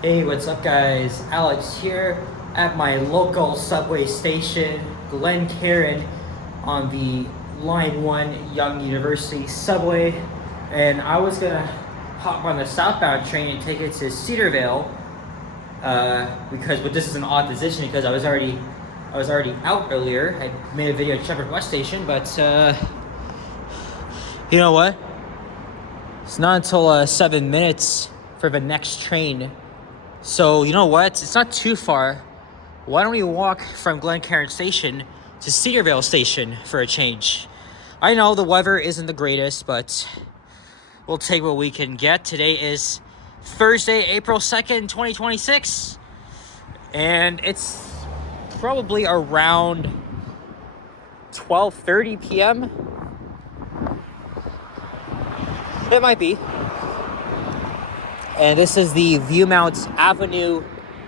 Hey, what's up guys? Alex here at my local subway station, Glencairn, on the Line 1 Young University subway. And I was gonna hop on the southbound train and take it to Cedarvale, but this is an odd decision because I was already out earlier. I made a video at Shepherd West Station, but you know what? It's not until 7 minutes for the next train. So, you know what? It's not too far. Why don't we walk from Glencairn Station to Cedarvale Station for a change? I know the weather isn't the greatest, but we'll take what we can get. Today is Thursday, April 2nd, 2026. And it's probably around 12:30 p.m. It might be. And this is the Viewmount Avenue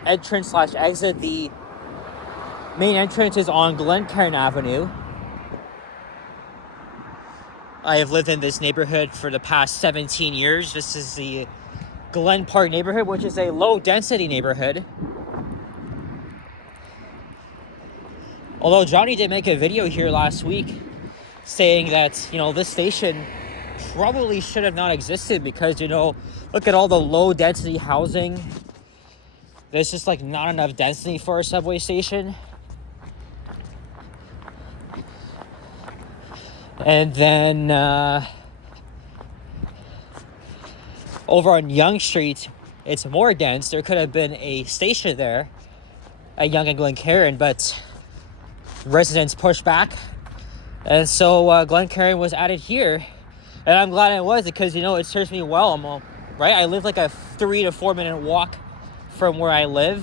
entrance/exit. The main entrance is on Glencairn Avenue. I have lived in this neighborhood for the past 17 years. This is the Glen Park neighborhood, which is a low-density neighborhood. Although Johnny did make a video here last week saying that, this station probably should have not existed because, look at all the low-density housing. There's just, not enough density for a subway station. And then over on Yonge Street, it's more dense. There could have been a station there at Yonge and Glencairn, but residents pushed back. And so Glencairn was added here. And I'm glad it was because, it serves me well. Right? I live like a 3 to 4 minute walk from where I live.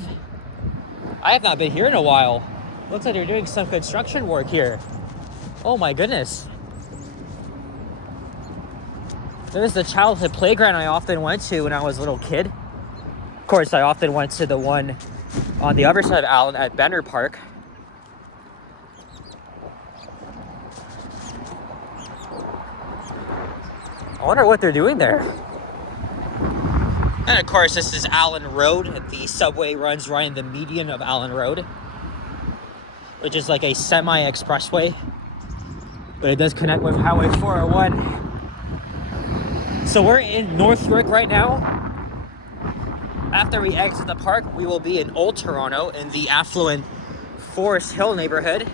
I have not been here in a while. Looks like they're doing some construction work here. Oh my goodness. There's the childhood playground I often went to when I was a little kid. Of course, I often went to the one on the other side of Allen at Benner Park. I wonder what they're doing there. And of course, this is Allen Road. The subway runs right in the median of Allen Road, which is like a semi-expressway, but it does connect with Highway 401. So we're in Northbrook right now. After we exit the park, we will be in Old Toronto in the affluent Forest Hill neighborhood.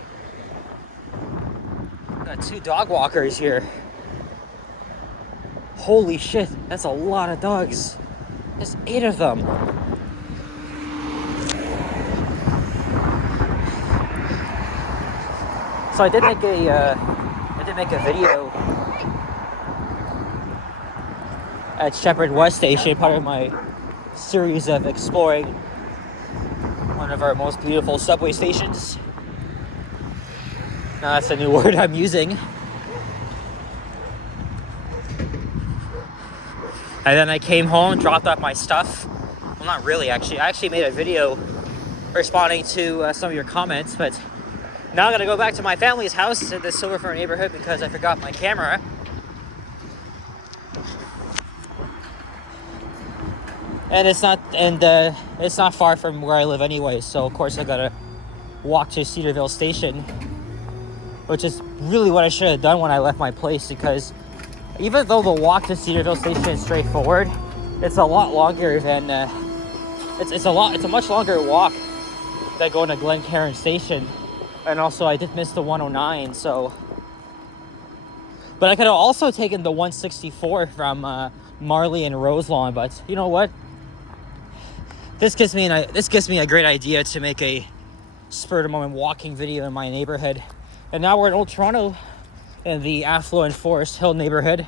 Got 2 dog walkers here. Holy shit, that's a lot of dogs. There's 8 of them. So I did make a video at Shepherd West Station, part of my series of exploring one of our most beautiful subway stations. Now that's a new word I'm using. And then I came home, dropped off my stuff. Well, not really, actually. I actually made a video responding to some of your comments, but now I'm gonna go back to my family's house in the Silverfern neighborhood because I forgot my camera. And it's not far from where I live anyway, so of course I gotta walk to Cedarvale Station, which is really what I should have done when I left my place, because even though the walk to Cedarvale Station is straightforward, it's a lot longer than it's a much longer walk than going to Glencairn Station. And also I did miss the 109, so, but I could have also taken the 164 from Marley and Roselawn. But you know what? This gives me a great idea to make a spur of the moment walking video in my neighborhood. And now we're in Old Toronto, in the affluent Forest Hill neighborhood.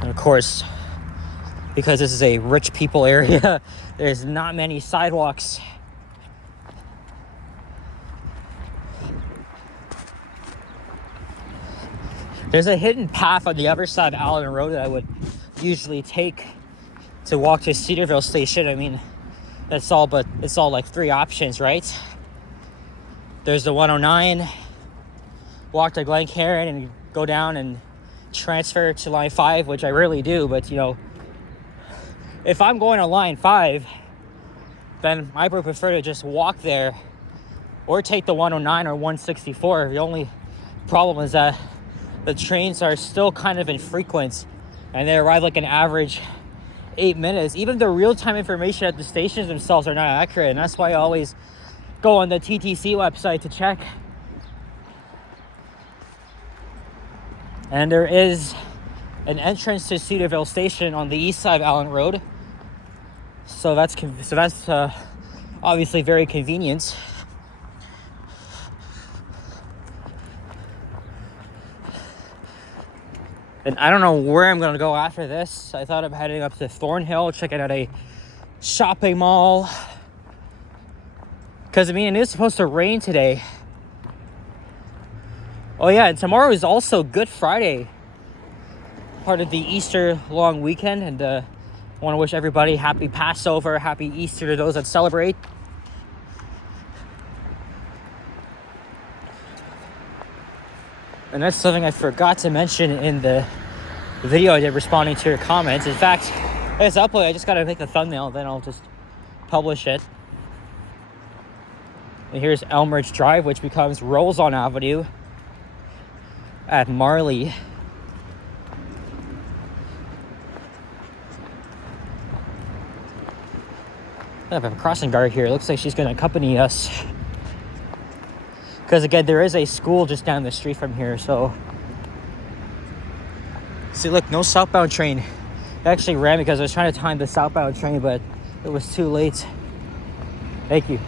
And of course, because this is a rich people area, there's not many sidewalks. There's a hidden path on the other side of Allen Road that I would usually take to walk to Cedarvale Station. I mean, it's all like 3 options, right? There's the 109. Walk to Glencairn and go down and transfer to line 5, which I rarely do, but you know, if I'm going on line 5, then I would prefer to just walk there or take the 109 or 164. The only problem is that the trains are still kind of infrequent and they arrive like an average 8 minutes. Even the real-time information at the stations themselves are not accurate, and that's why I always go on the TTC website to check. And there is an entrance to Cedarvale station on the east side of Allen Road, so that's obviously very convenient. And I don't know where I'm going to go after this. I thought of heading up to Thornhill, checking out a shopping mall. Because, I mean, it is supposed to rain today. Oh, yeah, and tomorrow is also Good Friday. Part of the Easter long weekend. And I want to wish everybody happy Passover, happy Easter to those that celebrate. And that's something I forgot to mention in the video I did responding to your comments. In fact, it's uploaded. I just got to make the thumbnail, then I'll just publish it. And here's Elmridge Drive, which becomes Rolls-On Avenue at Marley. I have a crossing guard here. It looks like she's going to accompany us. Because again, there is a school just down the street from here, so. See, look, no southbound train. I actually ran because I was trying to time the southbound train, but it was too late. Thank you.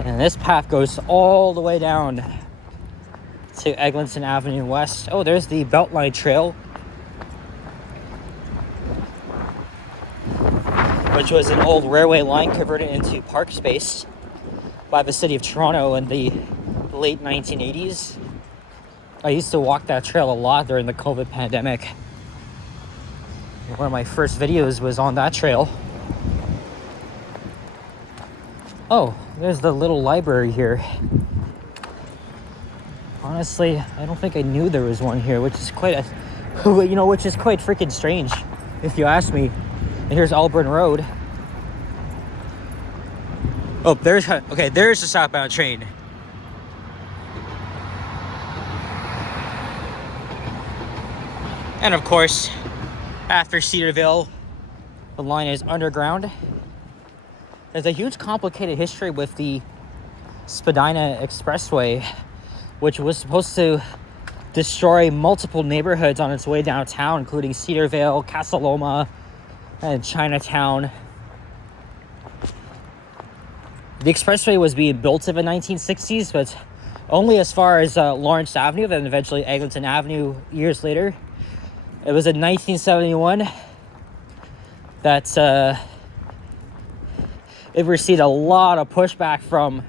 And this path goes all the way down to Eglinton Avenue West. Oh, there's the Beltline Trail, which was an old railway line converted into park space by the city of Toronto in the late 1980s. I used to walk that trail a lot during the COVID pandemic. One of my first videos was on that trail. Oh, there's the little library here. Honestly, I don't think I knew there was one here, which is quite which is quite freaking strange, if you ask me. And here's Auburn Road. Oh, there's the southbound train. And of course, after Cedarvale, the line is underground. There's a huge complicated history with the Spadina Expressway, which was supposed to destroy multiple neighborhoods on its way downtown, including Cedarvale, Casa Loma, and Chinatown. The expressway was being built in the 1960s, but only as far as Lawrence Avenue, then eventually Eglinton Avenue years later. It was in 1971 that it received a lot of pushback from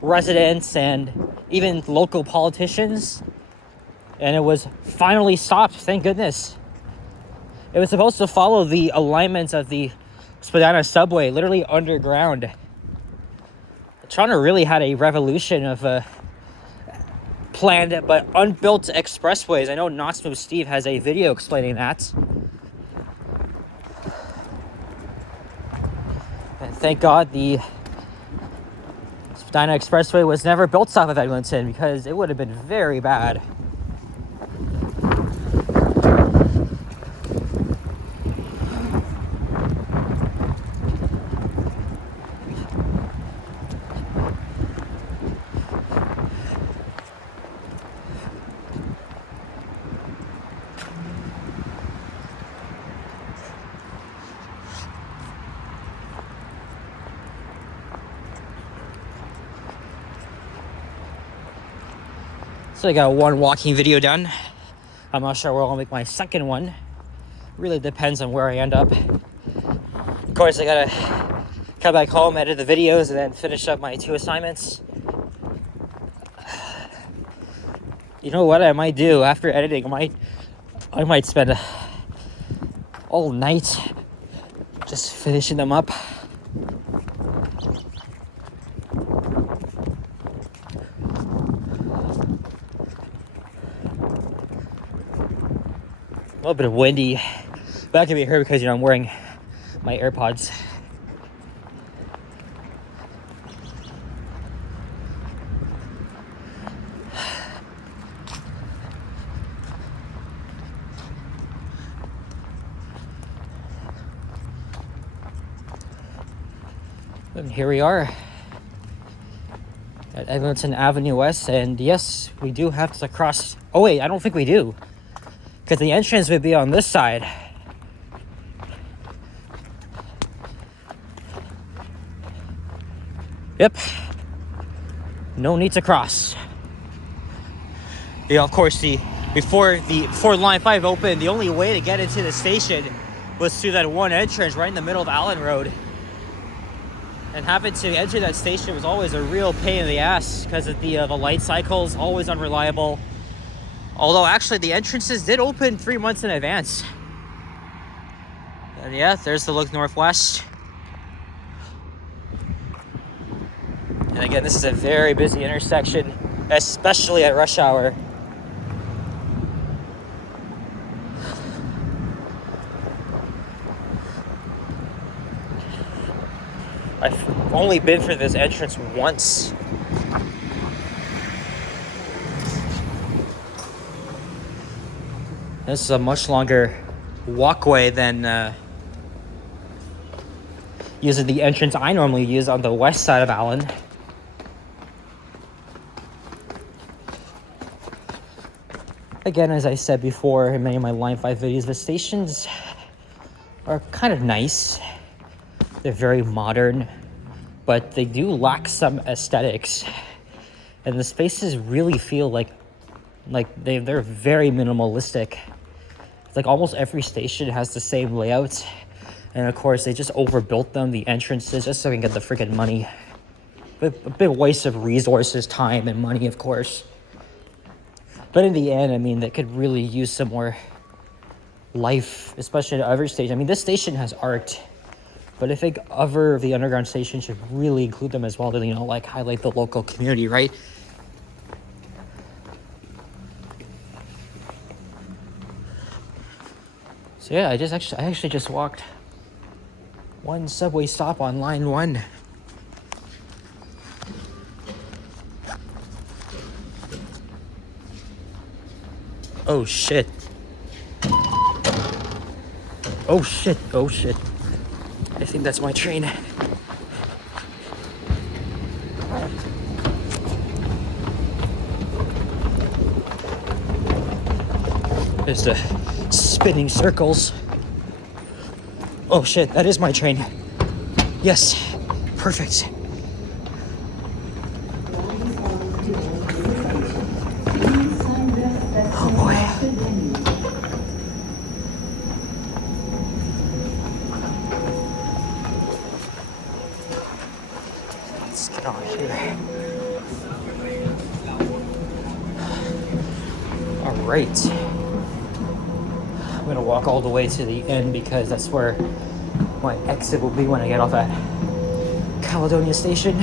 residents and even local politicians, and it was finally stopped, thank goodness. It was supposed to follow the alignments of the Spadina subway, literally underground. Toronto really had a revolution of planned but unbuilt expressways. I know Not Smooth Steve has a video explaining that. And thank God the Spadina Expressway was never built south of Eglinton, because it would have been very bad. So I got one walking video done. I'm not sure where I'll make my second one. Really depends on where I end up. course, I gotta come back home, edit the videos, and then finish up my 2 assignments. You know what I might do after editing? I might spend all night just finishing them up. A little bit of windy, but that can be heard because, you know, I'm wearing my AirPods. And here we are at Eglinton Avenue West, and yes, we do have to cross. Oh wait, I don't think we do, because the entrance would be on this side. Yep, no need to cross. Yeah, of course, before Line 5 opened, the only way to get into the station was through that one entrance right in the middle of Allen Road. And having to enter that station was always a real pain in the ass because of the light cycles, always unreliable. Although actually the entrances did open 3 months in advance. And yeah, there's the look northwest. And again, this is a very busy intersection, especially at rush hour. I've only been through this entrance once. This is a much longer walkway than using the entrance I normally use on the west side of Allen. Again, as I said before in many of my Line 5 videos, the stations are kind of nice. They're very modern, but they do lack some aesthetics. And the spaces really feel like they're very minimalistic. It's like almost every station has the same layout. And of course, they just overbuilt them, the entrances, just so they can get the freaking money. But a big waste of resources, time, and money, of course. But in the end, I mean, they could really use some more life, especially at every station. I mean, this station has art, but I think other of the underground stations should really include them as well to, you know, like highlight the local community, right? So yeah, I actually just walked one subway stop on line 1. Oh shit. Oh shit, oh shit. I think that's my train. There's the spinning circles. Oh shit, that is my train. Yes, perfect. Oh boy. Let's get on here. All right. I'm gonna walk all the way to the end because that's where my exit will be when I get off at Caledonia Station.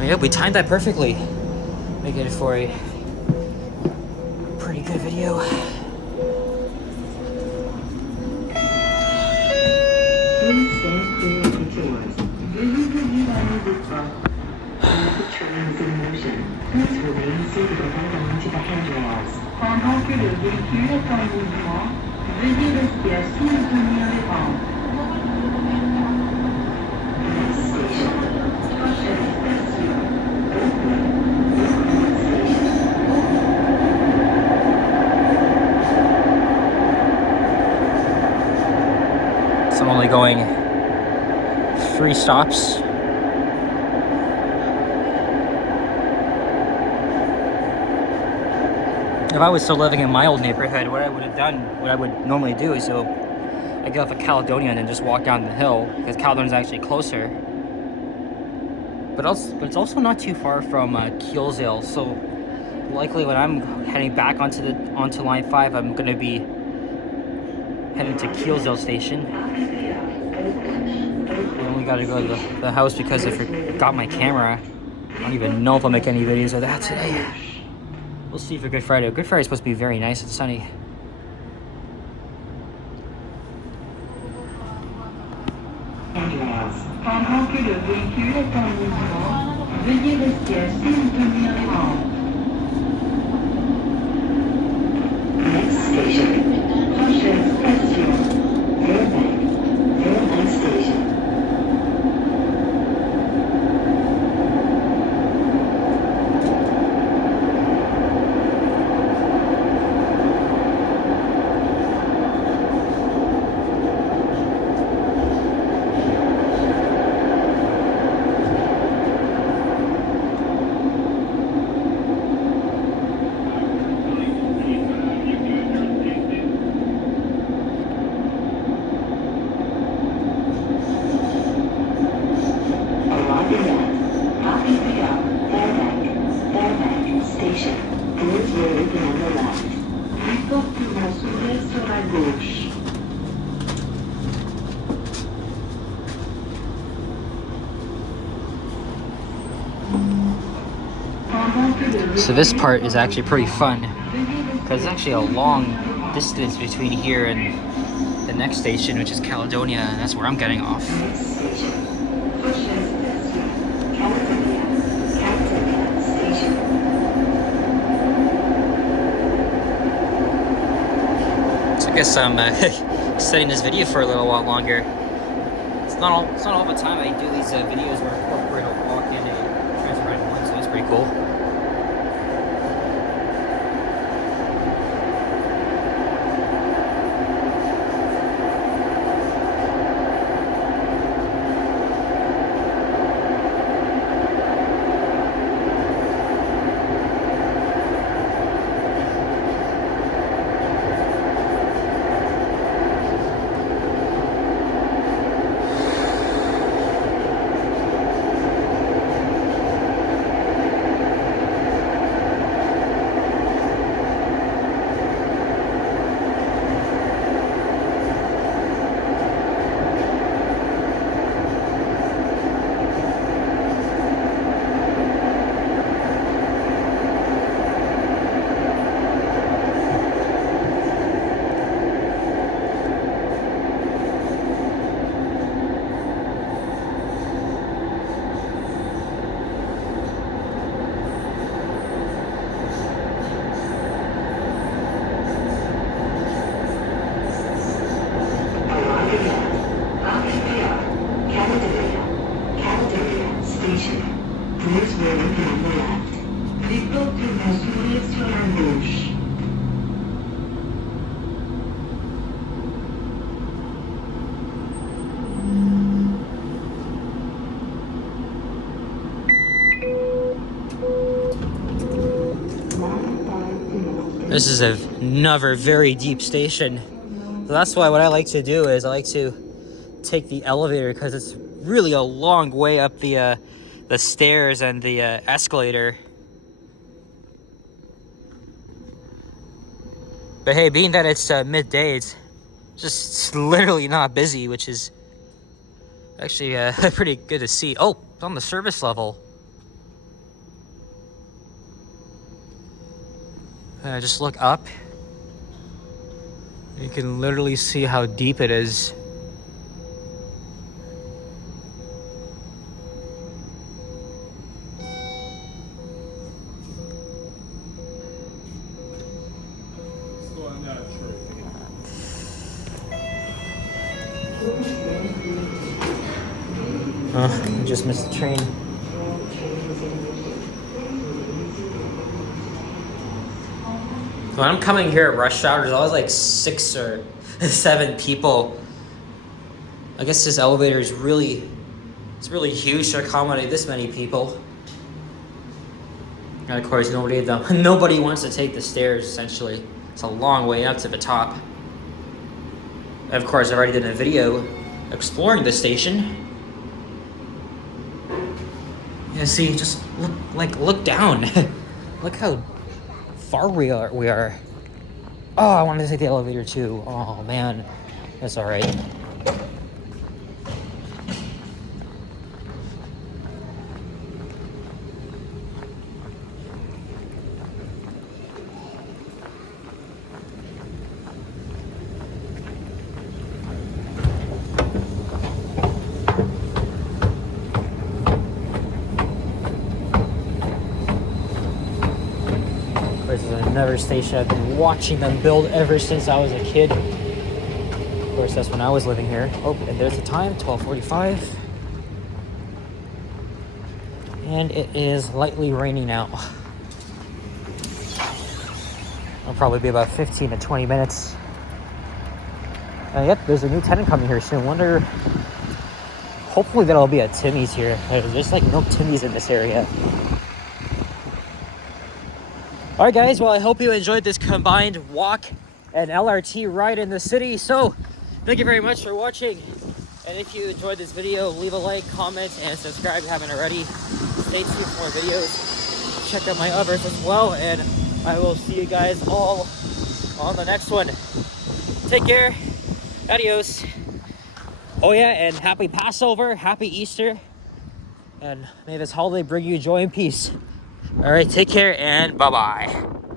Yeah, we timed that perfectly. Making it for a pretty good video. Please stand clear of the doors. Do you believe I need this one? The train is in motion. Please remain seated and hold on to the handrails. Pendant que le véhicule est en mouvement, veuillez rester assis et tenir les bancs. Next station. Prochaine station. So I'm only going 3 stops. If I was still living in my old neighborhood, what I would normally do is, so I get off at Caledonia and then just walk down the hill because Caledonia's actually closer. But it's also not too far from Keelsale, so likely when I'm heading back onto line 5, I'm gonna be heading to Keelsale station. I only gotta go to the house because I forgot my camera. I don't even know if I'll make any videos of that today. We'll see for Good Friday. Good Friday is supposed to be very nice and sunny. Pendant que le véhicule est en mouvement, veuillez rester assis ou tenir les mains. Next station. Prochaine station. Verbank station. So this part is actually pretty fun because it's actually a long distance between here and the next station, which is Caledonia, and that's where I'm getting off. So I guess I'm setting this video for a little while longer. It's not all the time I do these videos where a corporate will walk in a transparent one, so that's pretty cool. This is another very deep station. So that's why what I like to do is I like to take the elevator because it's really a long way up the stairs and the escalator. But hey, being that it's midday, it's just literally not busy, which is actually pretty good to see. Oh, it's on the service level. Just look up. You can literally see how deep it is. I just missed the train. When I'm coming here at rush hour, there's always like 6 or 7 people. I guess this elevator is really huge to accommodate this many people. And of course, nobody wants to take the stairs, essentially. It's a long way up to the top. And of course, I already did a video exploring the station. Yeah, see, just look down. Look how far we are. Oh, I wanted to take the elevator too. Oh man, that's all right. This is another station I've been watching them build ever since I was a kid. Of course, that's when I was living here. Oh, and there's the time, 12:45. And it is lightly raining now. It'll probably be about 15 to 20 minutes. Yep, there's a new tenant coming here soon. Wonder, hopefully that'll be at Timmy's here. There's like no Timmy's in this area. All right, guys. Well, I hope you enjoyed this combined walk and LRT ride in the city. So, thank you very much for watching. And if you enjoyed this video, leave a like, comment, and subscribe if you haven't already. Stay tuned for more videos. Check out my others as well. And I will see you guys all on the next one. Take care. Adios. Oh, yeah. And happy Passover. Happy Easter. And may this holiday bring you joy and peace. All right, take care and bye-bye.